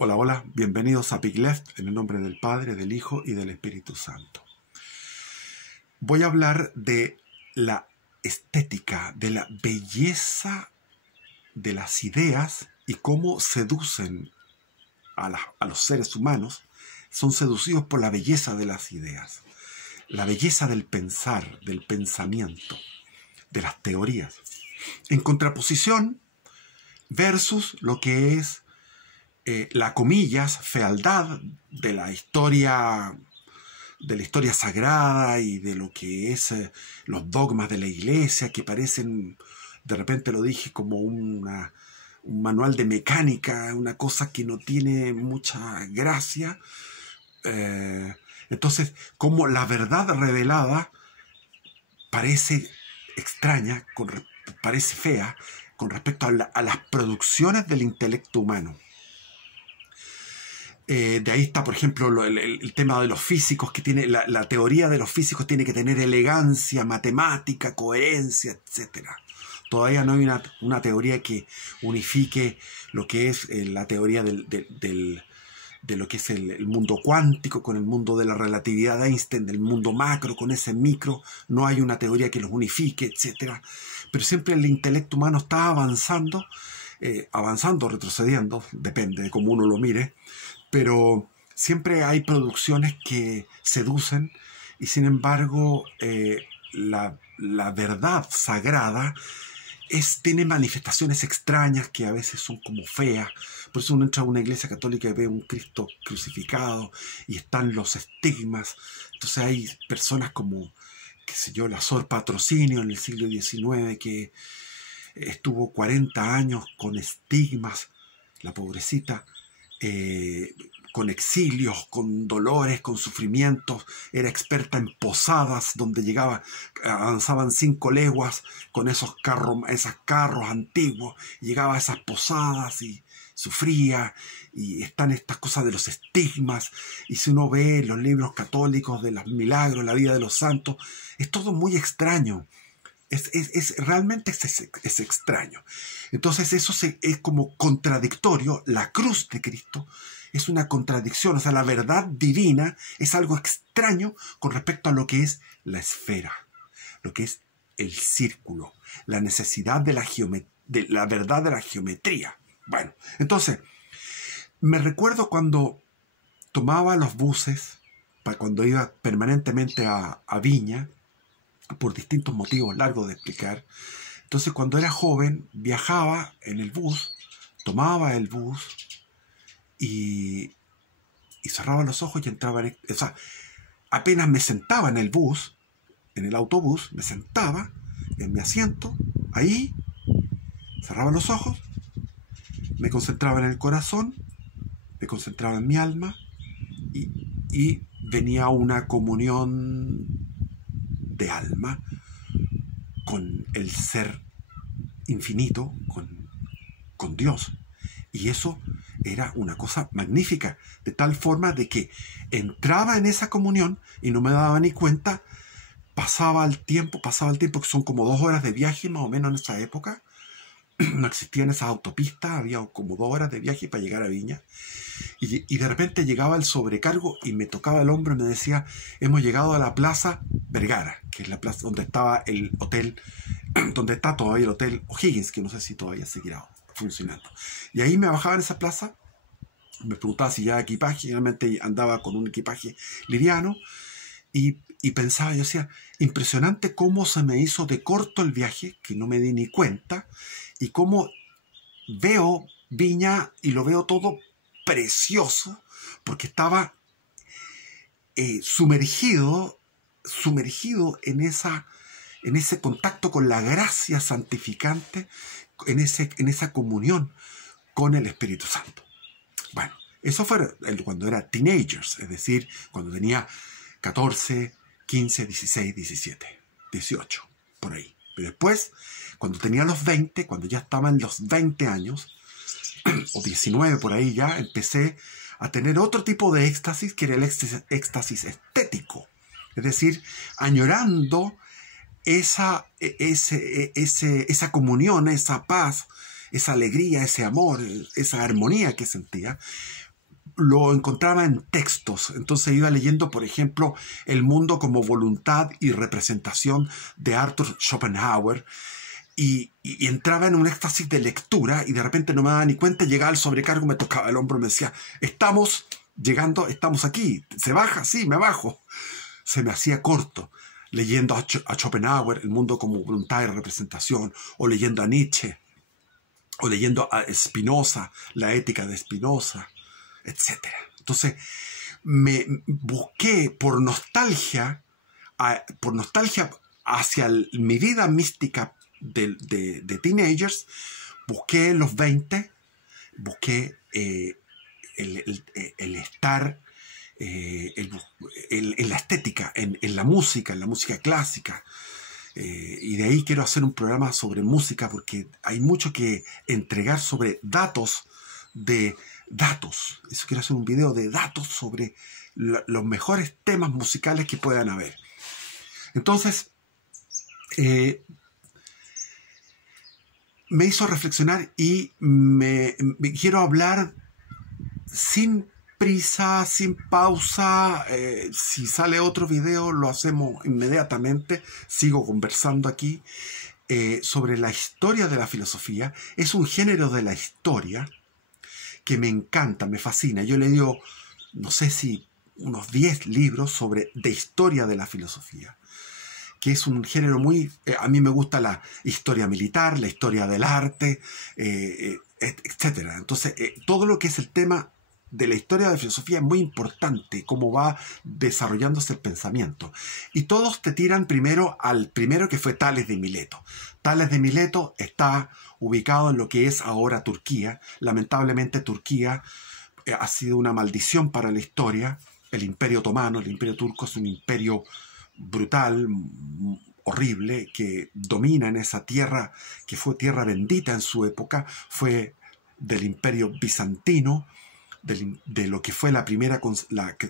Hola, hola, bienvenidos a Pigleft, en el nombre del Padre, del Hijo y del Espíritu Santo. Voy a hablar de la estética, de la belleza de las ideas y cómo seducen a los seres humanos. Son seducidos por la belleza de las ideas, la belleza del pensar, del pensamiento, de las teorías, en contraposición versus lo que es la comillas fealdad de la historia sagrada y de lo que es los dogmas de la iglesia, que parecen, de repente lo dije, como un manual de mecánica, una cosa que no tiene mucha gracia. Entonces, como la verdad revelada parece extraña, parece fea con respecto a las producciones del intelecto humano. De ahí está, por ejemplo, el tema de los físicos, que tiene la teoría de los físicos tiene que tener elegancia, matemática, coherencia, etc. Todavía no hay una teoría que unifique lo que es la teoría de lo que es el mundo cuántico con el mundo de la relatividad de Einstein, del mundo macro con ese micro. No hay una teoría que los unifique, etc. Pero siempre el intelecto humano está avanzando, o retrocediendo, depende de cómo uno lo mire, pero siempre hay producciones que seducen y sin embargo la verdad sagrada tiene manifestaciones extrañas que a veces son como feas. Por eso uno entra a una iglesia católica y ve un Cristo crucificado y están los estigmas. Entonces hay personas como, qué sé yo, la Sor Patrocinio en el siglo XIX, que estuvo 40 años con estigmas, la pobrecita, con exilios, con dolores, con sufrimientos. Era experta en posadas, donde avanzaban 5 leguas con esos carros antiguos, llegaba a esas posadas y sufría. Y están estas cosas de los estigmas, y si uno ve los libros católicos de los milagros, la vida de los santos, es todo muy extraño. Realmente es extraño. Entonces eso es como contradictorio. La cruz de Cristo es una contradicción. O sea, la verdad divina es algo extraño con respecto a lo que es la esfera, lo que es el círculo, la necesidad de la verdad de la geometría. Bueno, entonces me recuerdo cuando tomaba los buses, cuando iba permanentemente a Viña, por distintos motivos largos de explicar. Entonces, cuando era joven, viajaba en el bus, tomaba el bus y cerraba los ojos y entraba o sea, apenas me sentaba en el bus, en el autobús, me sentaba en mi asiento, ahí, cerraba los ojos, me concentraba en el corazón, me concentraba en mi alma y venía una comunión de alma con el ser infinito, con Dios. Y eso era una cosa magnífica, de tal forma de que entraba en esa comunión y no me daba ni cuenta. Pasaba el tiempo, que son como 2 horas de viaje más o menos en esa época. No existían esas autopistas, había como 2 horas de viaje para llegar a Viña. Y de repente llegaba el sobrecargo y me tocaba el hombro y me decía: hemos llegado a la Plaza Vergara, que es la plaza donde estaba el hotel, donde está todavía el hotel O'Higgins, que no sé si todavía seguirá funcionando. Y ahí me bajaba en esa plaza, me preguntaba si ya equipaje, realmente andaba con un equipaje liviano, y pensaba, yo decía, impresionante cómo se me hizo de corto el viaje, que no me di ni cuenta, y cómo veo Viña y lo veo todo precioso, porque estaba sumergido en ese contacto con la gracia santificante, en esa comunión con el Espíritu Santo. Bueno, eso fue cuando era teenagers, es decir, cuando tenía 14, 15, 16, 17, 18, por ahí. Pero después, cuando tenía los 20, cuando ya estaba en los 20 años, o 19 por ahí, ya empecé a tener otro tipo de éxtasis, que era el éxtasis estético. Es decir, añorando esa comunión, esa paz, esa alegría, ese amor, esa armonía que sentía, lo encontraba en textos. Entonces iba leyendo, por ejemplo, El mundo como voluntad y representación de Arthur Schopenhauer, y entraba en un éxtasis de lectura y de repente no me daba ni cuenta, llegaba el sobrecargo, me tocaba el hombro, me decía, estamos llegando, estamos aquí, ¿se baja? Sí, me bajo. Se me hacía corto leyendo a Schopenhauer, El mundo como voluntad y representación, o leyendo a Nietzsche, o leyendo a Spinoza, La ética de Spinoza, etc. Entonces me busqué por nostalgia hacia mi vida mística de teenagers, busqué los 20, busqué el estar en la estética, en la música clásica. Y de ahí quiero hacer un programa sobre música, porque hay mucho que entregar sobre datos. Eso quiero hacer un video de datos sobre los mejores temas musicales que puedan haber. Entonces, me hizo reflexionar y me quiero hablar sin prisa, sin pausa. Si sale otro video lo hacemos inmediatamente. Sigo conversando aquí sobre la historia de la filosofía. Es un género de la historia que me encanta, me fascina. Yo he leído, no sé si unos 10 libros de historia de la filosofía, que es un género muy... a mí me gusta la historia militar, la historia del arte, etc. Entonces, todo lo que es el tema de la historia de la filosofía es muy importante, cómo va desarrollándose el pensamiento. Y todos te tiran primero al primero, que fue Tales de Mileto. Tales de Mileto está ubicado en lo que es ahora Turquía. Lamentablemente Turquía ha sido una maldición para la historia. El Imperio Otomano, el Imperio Turco, es un imperio brutal, horrible, que domina en esa tierra, que fue tierra bendita en su época, fue del Imperio Bizantino, de lo que fue la primera,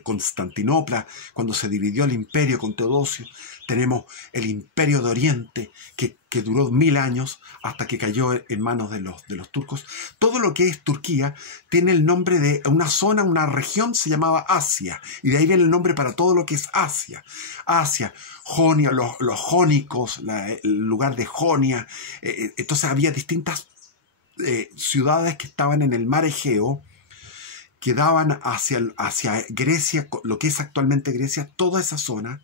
Constantinopla, cuando se dividió el imperio con Teodosio. Tenemos el Imperio de Oriente, que duró 1000 años hasta que cayó en manos de los turcos. Todo lo que es Turquía tiene el nombre de una zona, una región, se llamaba Asia, y de ahí viene el nombre para todo lo que es Asia. Asia, Jonia, los jónicos, el lugar de Jonia. Entonces había distintas ciudades que estaban en el mar Egeo, que daban hacia Grecia, lo que es actualmente Grecia, toda esa zona.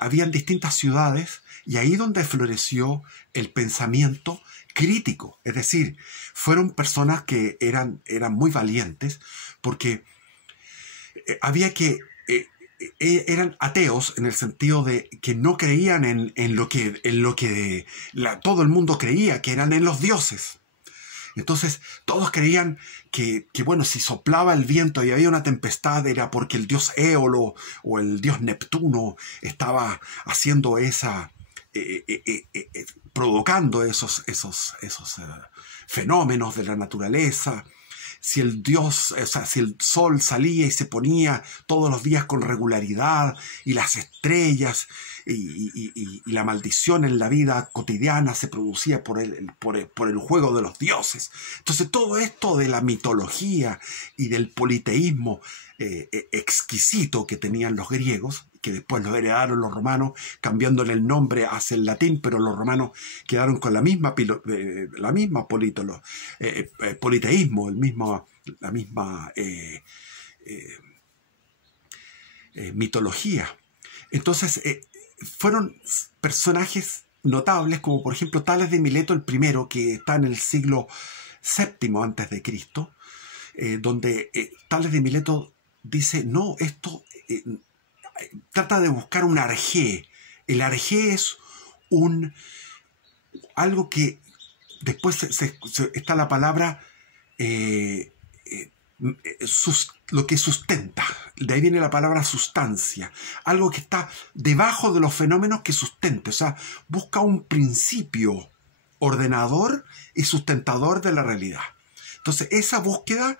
Habían distintas ciudades, y ahí donde floreció el pensamiento crítico. Es decir, fueron personas que eran muy valientes, porque eran ateos en el sentido de que no creían en lo que todo el mundo creía, que eran en los dioses. Entonces todos creían que bueno, si soplaba el viento y había una tempestad, era porque el dios Éolo o el dios Neptuno estaba haciendo provocando esos fenómenos de la naturaleza. Si el sol salía y se ponía todos los días con regularidad, y las estrellas y la maldición en la vida cotidiana se producía por el juego de los dioses. Entonces todo esto de la mitología y del politeísmo exquisito que tenían los griegos, que después lo heredaron los romanos, cambiándole el nombre hacia el latín, pero los romanos quedaron con la misma politeísmo, la misma mitología. Entonces fueron personajes notables, como por ejemplo Tales de Mileto el primero, que está en el siglo VII antes de Cristo, donde Tales de Mileto dice, no, esto trata de buscar un arjé. El arjé es algo que después está la palabra lo que sustenta. De ahí viene la palabra sustancia. Algo que está debajo de los fenómenos que sustente. O sea, busca un principio ordenador y sustentador de la realidad. Entonces, esa búsqueda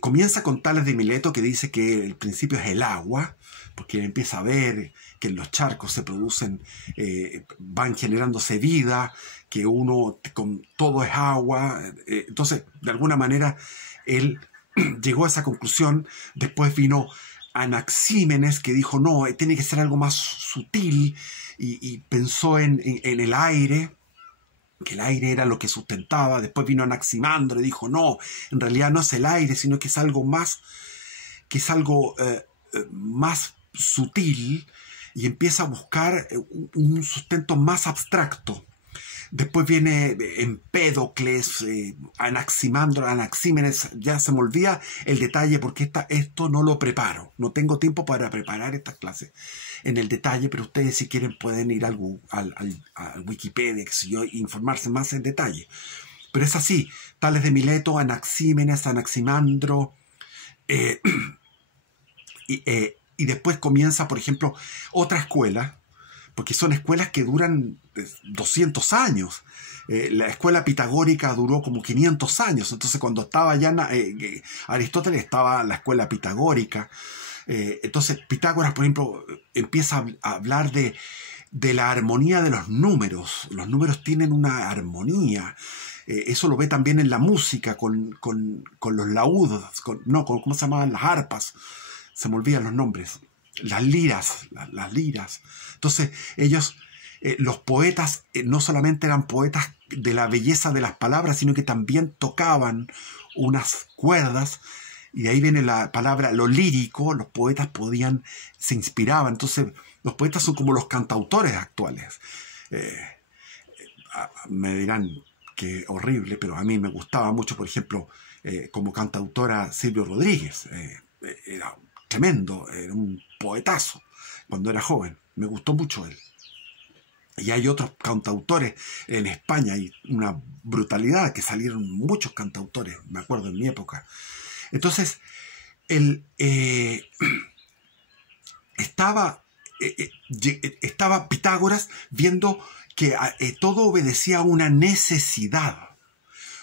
comienza con Tales de Mileto, que dice que el principio es el agua, porque él empieza a ver que en los charcos se producen, van generándose vida, que uno con todo es agua. Entonces, de alguna manera, él llegó a esa conclusión. Después vino Anaxímenes, que dijo, no, tiene que ser algo más sutil, y pensó en el aire, que el aire era lo que sustentaba. Después vino Anaximandro y dijo, no, en realidad no es el aire, sino que es algo más, más sutil, y empieza a buscar un sustento más abstracto. Después viene Empédocles, Anaximandro, Anaxímenes. Ya se me olvida el detalle porque esto no lo preparo. No tengo tiempo para preparar estas clases en el detalle, pero ustedes si quieren pueden ir al Wikipedia, qué sé yo, e informarse más en detalle. Pero es así, Tales de Mileto, Anaxímenes, Anaximandro, y después comienza, por ejemplo, otra escuela, porque son escuelas que duran 200 años. La escuela pitagórica duró como 500 años. Entonces, cuando estaba ya Aristóteles, estaba la escuela pitagórica. Entonces, Pitágoras, por ejemplo, empieza a hablar de la armonía de los números. Los números tienen una armonía. Eso lo ve también en la música, con los laúdos, ¿cómo se llamaban? Las arpas. Se me olvidan los nombres. Las liras. Entonces, ellos, los poetas, no solamente eran poetas de la belleza de las palabras, sino que también tocaban unas cuerdas, y de ahí viene la palabra lo lírico. Los poetas se inspiraban. Entonces, los poetas son como los cantautores actuales. Me dirán que horrible, pero a mí me gustaba mucho, por ejemplo, como cantautora Silvio Rodríguez. Era tremendo, era un poetazo cuando era joven. Me gustó mucho él. Y hay otros cantautores en España, hay una brutalidad, que salieron muchos cantautores, me acuerdo en mi época. Entonces, estaba Pitágoras viendo que todo obedecía a una necesidad.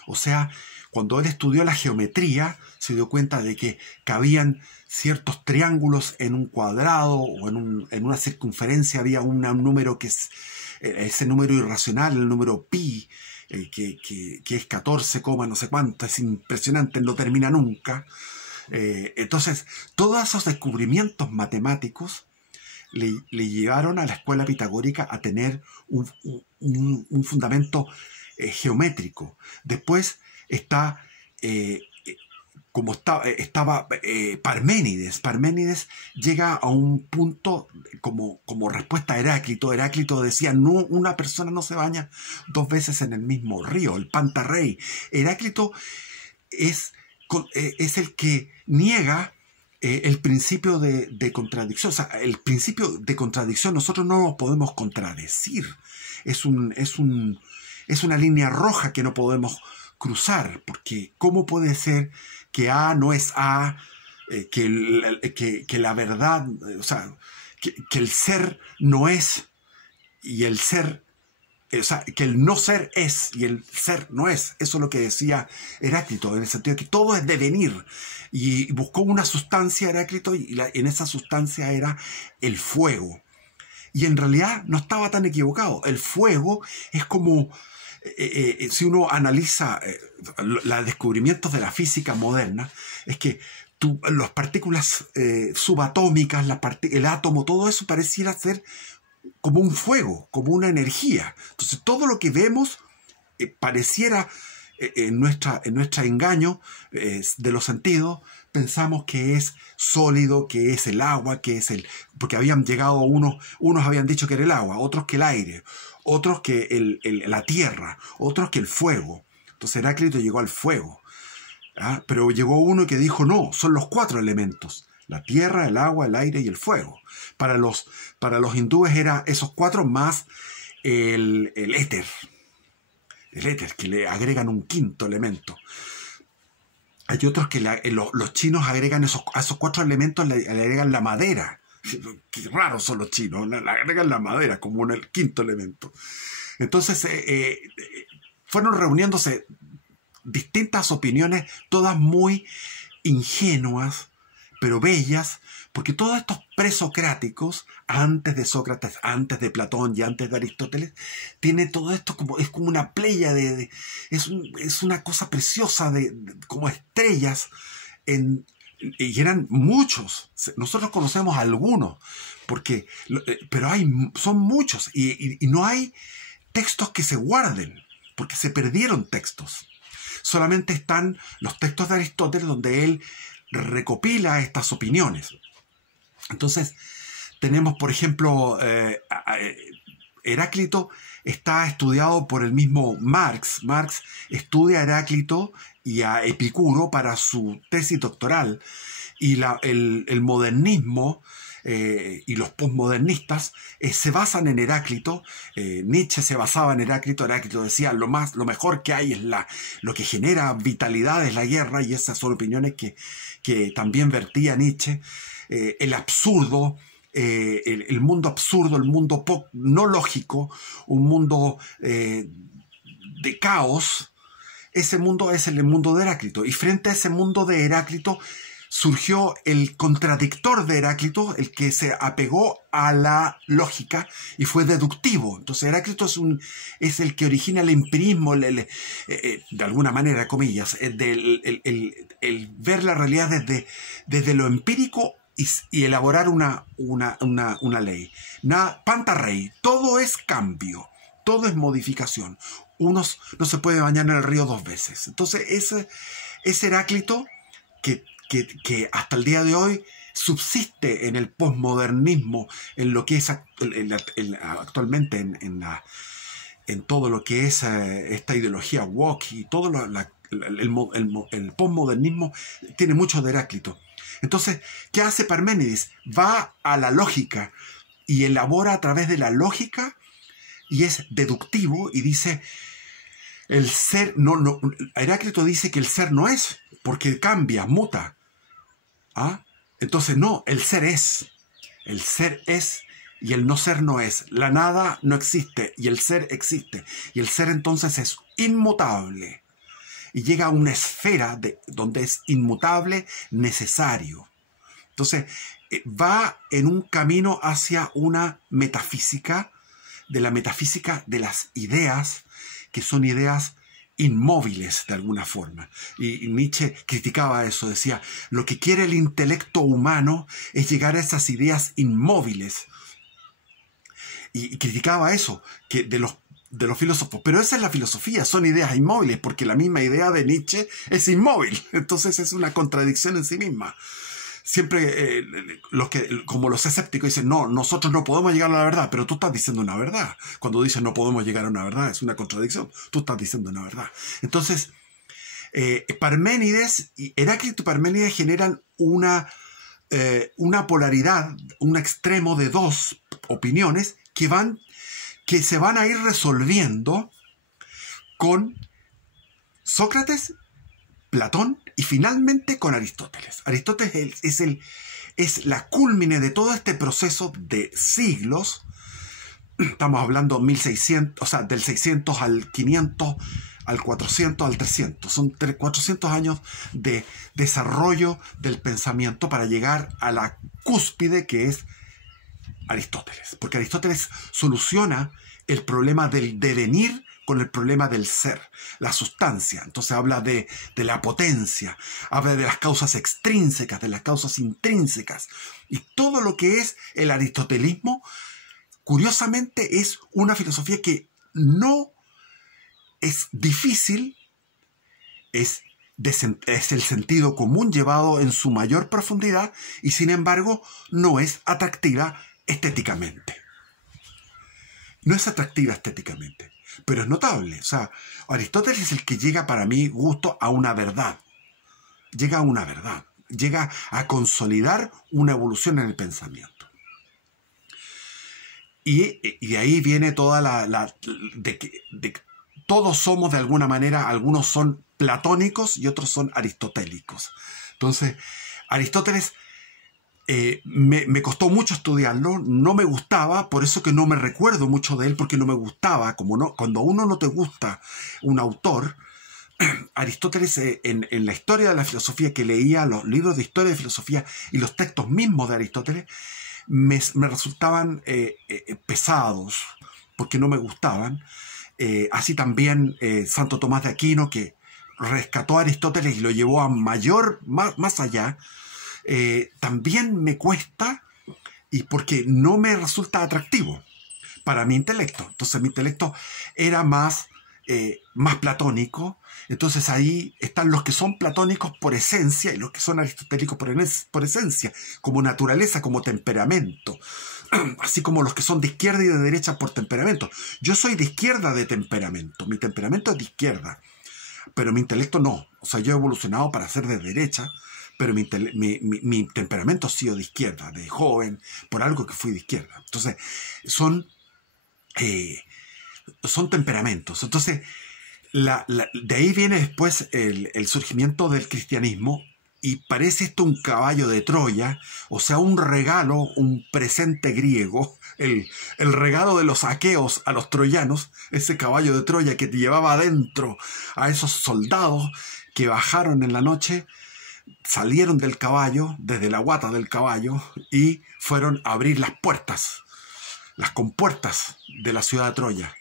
O sea, cuando él estudió la geometría, se dio cuenta de que cabían ciertos triángulos en un cuadrado, o en una circunferencia había un número que es ese número irracional, el número pi, que es 14, no sé cuánto, es impresionante, no termina nunca. Entonces, todos esos descubrimientos matemáticos le llevaron a la escuela pitagórica a tener un fundamento geométrico. Después está, como estaba Parménides. Parménides llega a un punto como respuesta a Heráclito. Heráclito decía, no, una persona no se baña 2 veces en el mismo río, el Pantarrey. Heráclito es el que niega el principio de contradicción. O sea, el principio de contradicción nosotros no lo podemos contradecir. Es una línea roja que no podemos cruzar, porque ¿cómo puede ser que A no es A, que la verdad, o sea, que el ser no es, y el ser, o sea, que el no ser es y el ser no es? Eso es lo que decía Heráclito, en el sentido de que todo es devenir. Y buscó una sustancia, Heráclito, y en esa sustancia era el fuego. Y en realidad no estaba tan equivocado. El fuego es como, si uno analiza los descubrimientos de la física moderna, es que las partículas subatómicas, el átomo, todo eso pareciera ser como un fuego, como una energía. Entonces todo lo que vemos pareciera, en nuestra engaño de los sentidos, pensamos que es sólido, que es el agua, porque habían llegado unos habían dicho que era el agua, otros que el aire, otros que la tierra, otros que el fuego. Entonces Heráclito llegó al fuego. Pero llegó uno que dijo, no, son los 4 elementos: la tierra, el agua, el aire y el fuego. Para los hindúes era esos 4 más el éter. El éter, que le agregan un 5.º elemento. Hay otros que los chinos agregan a esos 4 elementos, le agregan la madera. Qué raros son los chinos, le agregan la madera como el 5.º elemento. Entonces fueron reuniéndose distintas opiniones, todas muy ingenuas, pero bellas, porque todos estos presocráticos, antes de Sócrates, antes de Platón y antes de Aristóteles, tiene todo esto como, es como una playa es una cosa preciosa como estrellas, y eran muchos. Nosotros conocemos algunos, pero son muchos, y no hay textos que se guarden, porque se perdieron textos. Solamente están los textos de Aristóteles donde él recopila estas opiniones. Entonces, tenemos, por ejemplo, Heráclito está estudiado por el mismo Marx. Marx estudia a Heráclito y a Epicuro para su tesis doctoral. Y el modernismo y los postmodernistas se basan en Heráclito. Nietzsche se basaba en Heráclito. Heráclito decía, lo mejor que hay es lo que genera vitalidad es la guerra, y esas son opiniones que también vertía Nietzsche. El absurdo, el mundo absurdo, el mundo no lógico, un mundo de caos, ese mundo es el mundo de Heráclito. Y frente a ese mundo de Heráclito surgió el contradictor de Heráclito, el que se apegó a la lógica y fue deductivo. Entonces Heráclito es el que origina el empirismo, de alguna manera, comillas, el ver la realidad desde lo empírico y elaborar una ley. Pantarrey, todo es cambio, todo es modificación. Uno no se puede bañar en el río 2 veces. Entonces ese Heráclito que hasta el día de hoy subsiste en el posmodernismo, en lo que es actualmente en todo lo que es esta ideología woke y todo el posmodernismo tiene mucho de Heráclito. Entonces, ¿qué hace Parménides? Va a la lógica y elabora a través de la lógica, y es deductivo, y dice, el ser, Heráclito dice que el ser no es, porque cambia, muta. ¿Ah? Entonces no, el ser es y el no ser no es. La nada no existe y el ser existe, y el ser entonces es inmutable y llega a una esfera donde es inmutable, necesario. Entonces va en un camino hacia una metafísica, de la metafísica de las ideas, que son ideas inmóviles de alguna forma. Y Nietzsche criticaba eso, decía, lo que quiere el intelecto humano es llegar a esas ideas inmóviles. Y criticaba eso, que de los filósofos. Pero esa es la filosofía, son ideas inmóviles, porque la misma idea de Nietzsche es inmóvil. Entonces es una contradicción en sí misma. Siempre como los escépticos dicen, no, nosotros no podemos llegar a la verdad, pero tú estás diciendo una verdad. Cuando dices no podemos llegar a una verdad, es una contradicción. Tú estás diciendo una verdad. Entonces, Parménides y Heráclito y Parménides generan una polaridad, un extremo de dos opiniones que se van a ir resolviendo con Sócrates, Platón y finalmente con Aristóteles. Aristóteles es la cúlmine de todo este proceso de siglos. Estamos hablando 1600, o sea, del 600 al 500, al 400, al 300. Son 400 años de desarrollo del pensamiento para llegar a la cúspide que es Aristóteles. Porque Aristóteles soluciona el problema del devenir con el problema del ser, la sustancia. Entonces habla de la potencia, habla de las causas extrínsecas, de las causas intrínsecas. Y todo lo que es el aristotelismo, curiosamente, es una filosofía que no es difícil, es el sentido común llevado en su mayor profundidad, y sin embargo no es atractiva estéticamente. No es atractiva estéticamente, pero es notable. O sea, Aristóteles es el que llega, para mi gusto, a una verdad. Llega a una verdad. Llega a consolidar una evolución en el pensamiento. Y de ahí viene toda todos somos de alguna manera, algunos son platónicos y otros son aristotélicos. Entonces, Aristóteles me costó mucho estudiarlo, no me gustaba, por eso que no me recuerdo mucho de él, porque no me gustaba. Cuando a uno no te gusta un autor, Aristóteles, en la historia de la filosofía, que leía los libros de historia de filosofía y los textos mismos de Aristóteles, me resultaban pesados, porque no me gustaban. Así también Santo Tomás de Aquino, que rescató a Aristóteles y lo llevó a más allá, también me cuesta, y porque no me resulta atractivo para mi intelecto. Entonces mi intelecto era más platónico. Entonces ahí están los que son platónicos por esencia y los que son aristotélicos por esencia, como naturaleza, como temperamento. Así como los que son de izquierda y de derecha por temperamento. Yo soy de izquierda de temperamento. Mi temperamento es de izquierda, pero mi intelecto no. O sea, yo he evolucionado para ser de derecha, pero mi temperamento ha sido de izquierda, de joven, por algo que fui de izquierda. Entonces, son temperamentos. Entonces, de ahí viene después el surgimiento del cristianismo, y parece esto un caballo de Troya, o sea, un regalo, un presente griego, el regalo de los aqueos a los troyanos, ese caballo de Troya que llevaba adentro a esos soldados que bajaron en la noche, salieron del caballo, desde la guata del caballo, y fueron a abrir las puertas, las compuertas de la ciudad de Troya.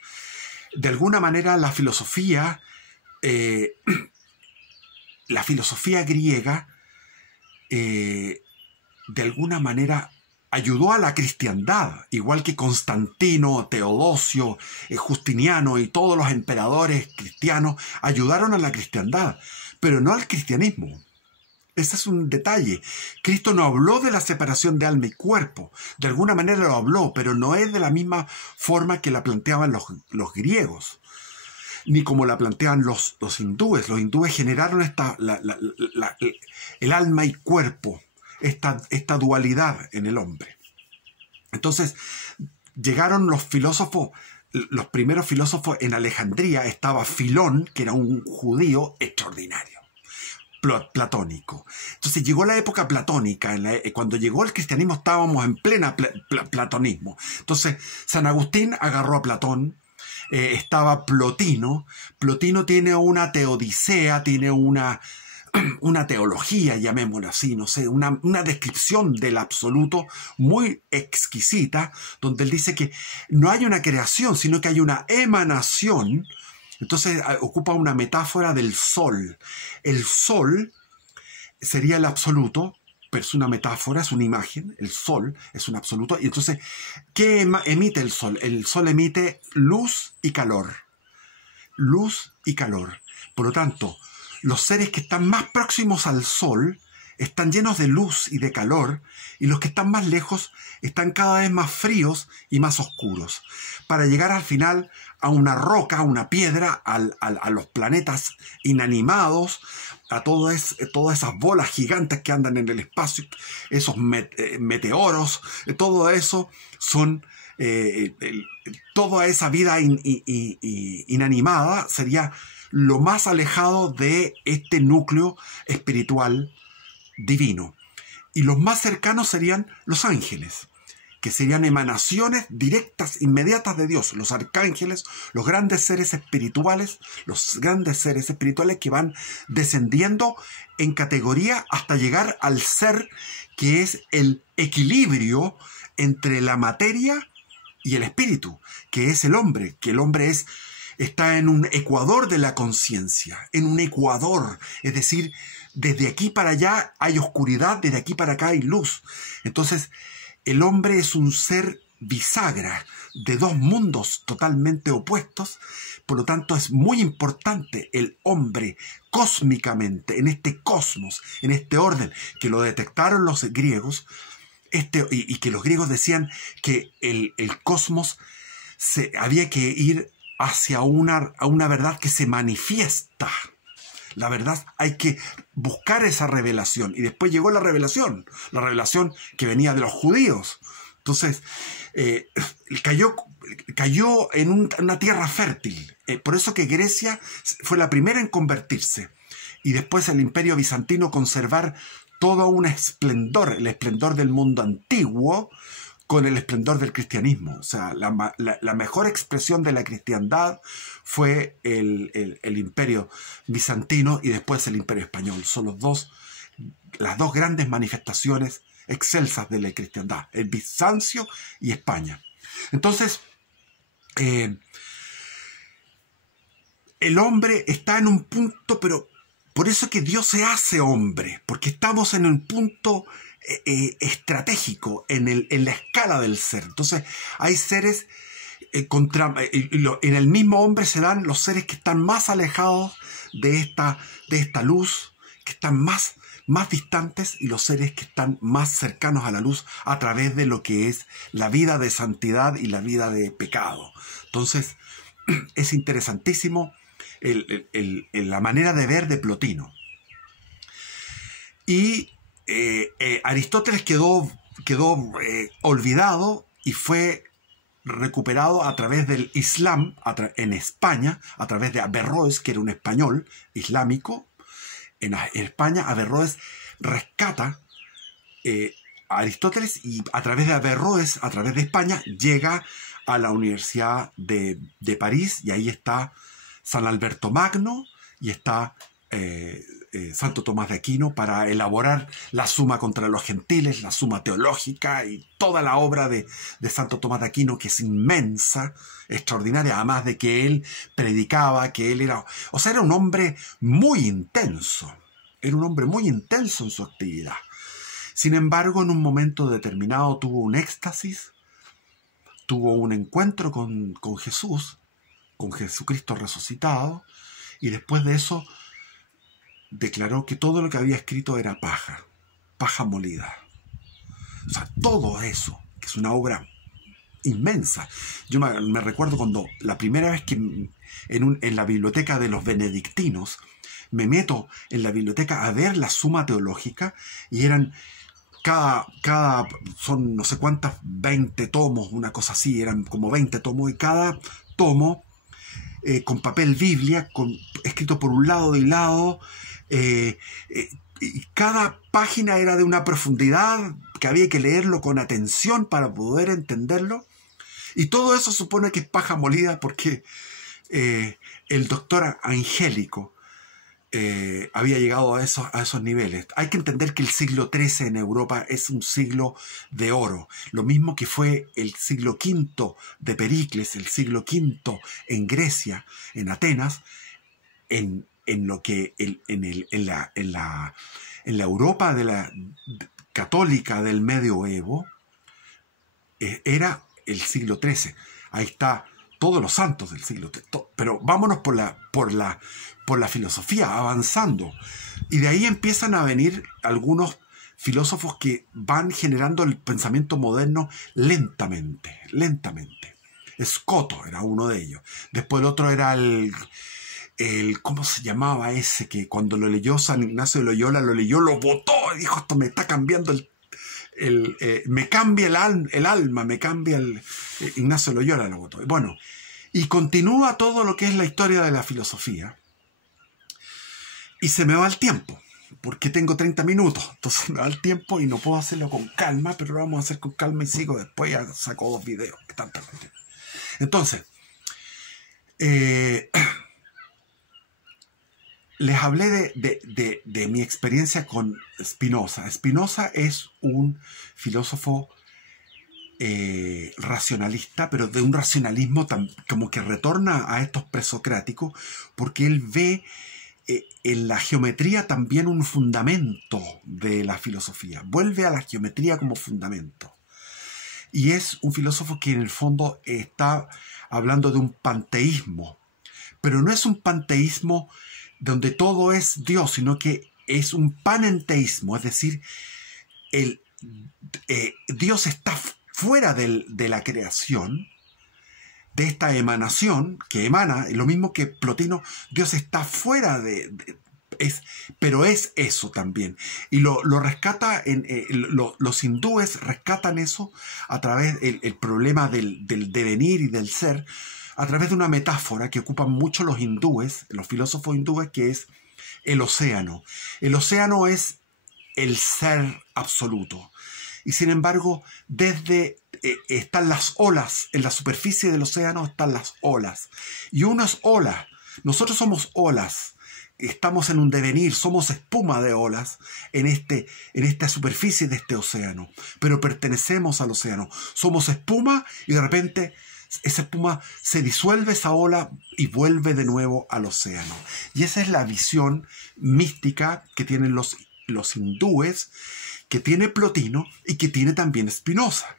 De alguna manera la filosofía griega, de alguna manera ayudó a la cristiandad, igual que Constantino, Teodosio, Justiniano y todos los emperadores cristianos ayudaron a la cristiandad, pero no al cristianismo. Ese es un detalle. Cristo no habló de la separación de alma y cuerpo. De alguna manera lo habló, pero no es de la misma forma que la planteaban los griegos, ni como la plantean los hindúes. Los hindúes generaron el alma y cuerpo, esta dualidad en el hombre. Entonces, llegaron los filósofos, los primeros filósofos en Alejandría. Estaba Filón, que era un judío extraordinario, platónico. Entonces llegó la época platónica. Cuando llegó el cristianismo estábamos en plena platonismo. Entonces San Agustín agarró a Platón. Estaba Plotino. Plotino tiene una teodicea, tiene una teología, llamémoslo así, no sé, una descripción del absoluto muy exquisita, donde él dice que no hay una creación, sino que hay una emanación. Entonces ocupa una metáfora del sol. El sol sería el absoluto, pero es una metáfora, es una imagen. El sol es un absoluto. Y entonces, ¿qué emite el sol? El sol emite luz y calor. Luz y calor. Por lo tanto, los seres que están más próximos al sol están llenos de luz y de calor, y los que están más lejos están cada vez más fríos y más oscuros, para llegar al final a una roca, a una piedra, a los planetas inanimados, a todas esas bolas gigantes que andan en el espacio, esos meteoros. Todo eso son, toda esa vida inanimada sería lo más alejado de este núcleo espiritual divino. Y los más cercanos serían los ángeles, que serían emanaciones directas, inmediatas de Dios. Los arcángeles, los grandes seres espirituales que van descendiendo en categoría hasta llegar al ser que es el equilibrio entre la materia y el espíritu, que es el hombre, que el hombre está en un ecuador de la conciencia, en un ecuador, es decir, desde aquí para allá hay oscuridad, desde aquí para acá hay luz. Entonces, el hombre es un ser bisagra de dos mundos totalmente opuestos. Por lo tanto, es muy importante el hombre cósmicamente, en este cosmos, en este orden, que lo detectaron los griegos, y que los griegos decían que el cosmos había que ir hacia una verdad que se manifiesta. La verdad, hay que buscar esa revelación. Y después llegó la revelación que venía de los judíos. Entonces, cayó en una tierra fértil. Por eso que Grecia fue la primera en convertirse. Y después el Imperio Bizantino conservar todo un esplendor, el esplendor del mundo antiguo, con el esplendor del cristianismo. O sea, la mejor expresión de la cristiandad fue el imperio bizantino y después el imperio español. Son las dos grandes manifestaciones excelsas de la cristiandad, el Bizancio y España. Entonces, el hombre está en un punto, pero por eso que Dios se hace hombre, porque estamos en un punto estratégico en la escala del ser. Entonces, hay seres en el mismo hombre se dan los seres que están más alejados de esta luz, que están más distantes, y los seres que están más cercanos a la luz a través de lo que es la vida de santidad y la vida de pecado. Entonces, es interesantísimo la manera de ver de Plotino. Y Aristóteles quedó olvidado y fue recuperado a través del Islam en España, a través de Averroes, que era un español islámico. En España, Averroes rescata a Aristóteles, y a través de Averroes, a través de España, llega a la Universidad de París, y ahí está San Alberto Magno y está Santo Tomás de Aquino para elaborar la Suma contra los Gentiles, la Suma teológica y toda la obra de Santo Tomás de Aquino, que es inmensa, extraordinaria, además de que él predicaba, que él era... O sea, era un hombre muy intenso, era un hombre muy intenso en su actividad. Sin embargo, en un momento determinado tuvo un éxtasis, tuvo un encuentro con Jesús, con Jesucristo resucitado, y después de eso declaró que todo lo que había escrito era paja molida. O sea, todo eso, que es una obra inmensa. Yo me recuerdo cuando la primera vez que en la biblioteca de los benedictinos me meto en la biblioteca a ver la Suma teológica, y eran son no sé cuántas, 20 tomos, una cosa así, eran como 20 tomos, y cada tomo con papel Biblia, escrito por un lado y lado, y cada página era de una profundidad que había que leerlo con atención para poder entenderlo, y todo eso supone que es paja molida, porque el doctor Angélico había llegado a esos niveles. Hay que entender que el siglo XIII en Europa es un siglo de oro, lo mismo que fue el siglo V de Pericles, el siglo V en Grecia, en Atenas, en la Europa católica del medioevo, era el siglo XIII. Ahí está todos los santos del siglo XIII. Pero vámonos por la filosofía, avanzando. Y de ahí empiezan a venir algunos filósofos que van generando el pensamiento moderno lentamente. Escoto era uno de ellos. Después el otro era ¿cómo se llamaba ese? Que cuando lo leyó San Ignacio de Loyola, lo botó y dijo: esto me está cambiando me cambia el alma, me cambia Ignacio de Loyola lo botó. Bueno, y continúa todo lo que es la historia de la filosofía. Y se me va el tiempo, porque tengo 30 minutos, entonces me va el tiempo y no puedo hacerlo con calma, pero lo vamos a hacer con calma y sigo después. Ya saco 2 videos. Entonces, les hablé de mi experiencia con Spinoza. Spinoza es un filósofo racionalista, pero de un racionalismo como que retorna a estos presocráticos, porque él ve en la geometría también un fundamento de la filosofía. Vuelve a la geometría como fundamento. Y es un filósofo que en el fondo está hablando de un panteísmo, pero no es un panteísmo donde todo es Dios, sino que es un panenteísmo, es decir, Dios está fuera de la creación, de esta emanación que emana, lo mismo que Plotino. Dios está fuera pero es eso también. Y lo rescata, los hindúes rescatan eso a través del problema del devenir y del ser, a través de una metáfora que ocupan mucho los hindúes, los filósofos hindúes, que es el océano. El océano es el ser absoluto. Y sin embargo, desde están las olas, en la superficie del océano están las olas. Y unas olas, nosotros somos olas, estamos en un devenir, somos espuma de olas en esta superficie de este océano, pero pertenecemos al océano. Somos espuma y de repente esa espuma se disuelve, esa ola, y vuelve de nuevo al océano. Y esa es la visión mística que tienen los hindúes, que tiene Plotino y que tiene también Spinoza.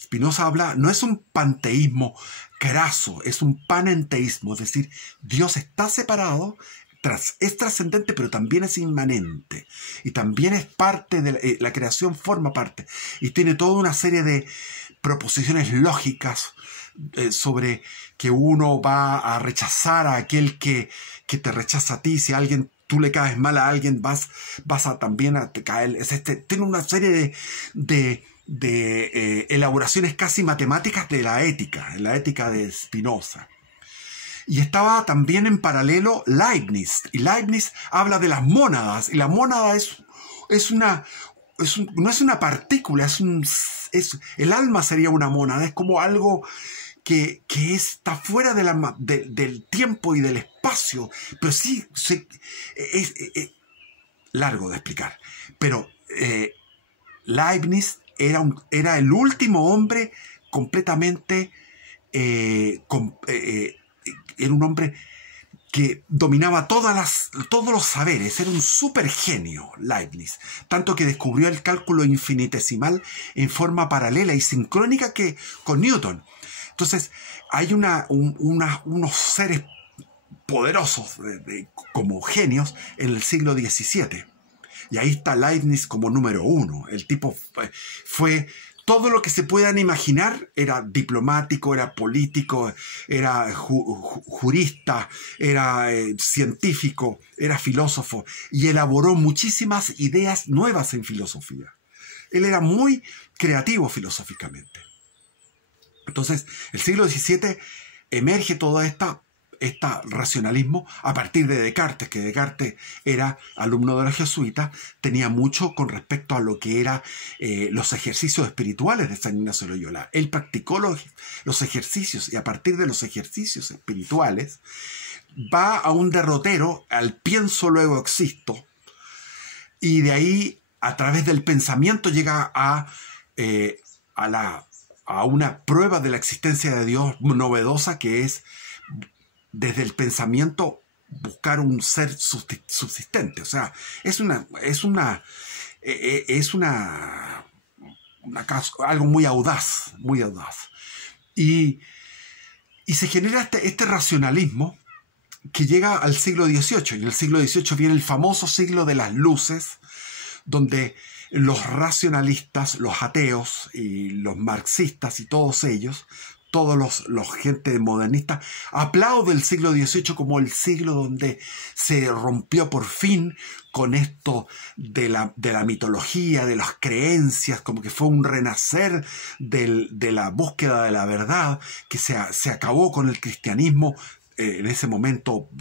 Spinoza habla, no es un panteísmo craso, es un panenteísmo, es decir, Dios está separado, es trascendente, pero también es inmanente. Y también es parte de la creación, forma parte. Y tiene toda una serie de proposiciones lógicas sobre que uno va a rechazar a aquel que te rechaza a ti. Si tú le caes mal a alguien, vas a también a caer. Tiene una serie de elaboraciones casi matemáticas de la ética de Spinoza. Y estaba también en paralelo Leibniz. Y Leibniz habla de las mónadas. Y la mónada no es una partícula, el alma sería una mónada. Es como algo que está fuera del tiempo y del espacio. Pero sí, es largo de explicar. Pero Leibniz era el último hombre completamente... era un hombre que dominaba todos los saberes, era un super genio Leibniz, tanto que descubrió el cálculo infinitesimal en forma paralela y sincrónica con Newton. Entonces hay unos seres poderosos como genios en el siglo XVII, y ahí está Leibniz como número uno. El tipo fue... Todo lo que se puedan imaginar, era diplomático, era político, era jurista, era científico, era filósofo, y elaboró muchísimas ideas nuevas en filosofía. Él era muy creativo filosóficamente. Entonces, el siglo XVII emerge todo este racionalismo a partir de Descartes, que Descartes era alumno de los jesuitas, tenía mucho con respecto a lo que eran los ejercicios espirituales de San Ignacio de Loyola. Él practicó los ejercicios, y a partir de los ejercicios espirituales va a un derrotero, al pienso luego existo, y de ahí, a través del pensamiento, llega a una prueba de la existencia de Dios novedosa, que es desde el pensamiento buscar un ser subsistente. O sea, algo muy audaz, muy audaz. Y se genera este racionalismo que llega al siglo XVIII. Y en el siglo XVIII viene el famoso siglo de las luces, donde los racionalistas, los ateos y los marxistas y todos ellos, todos los gente modernista, aplauden el siglo XVIII como el siglo donde se rompió por fin con esto de la mitología, de las creencias, como que fue un renacer de la búsqueda de la verdad, que se acabó con el cristianismo en ese momento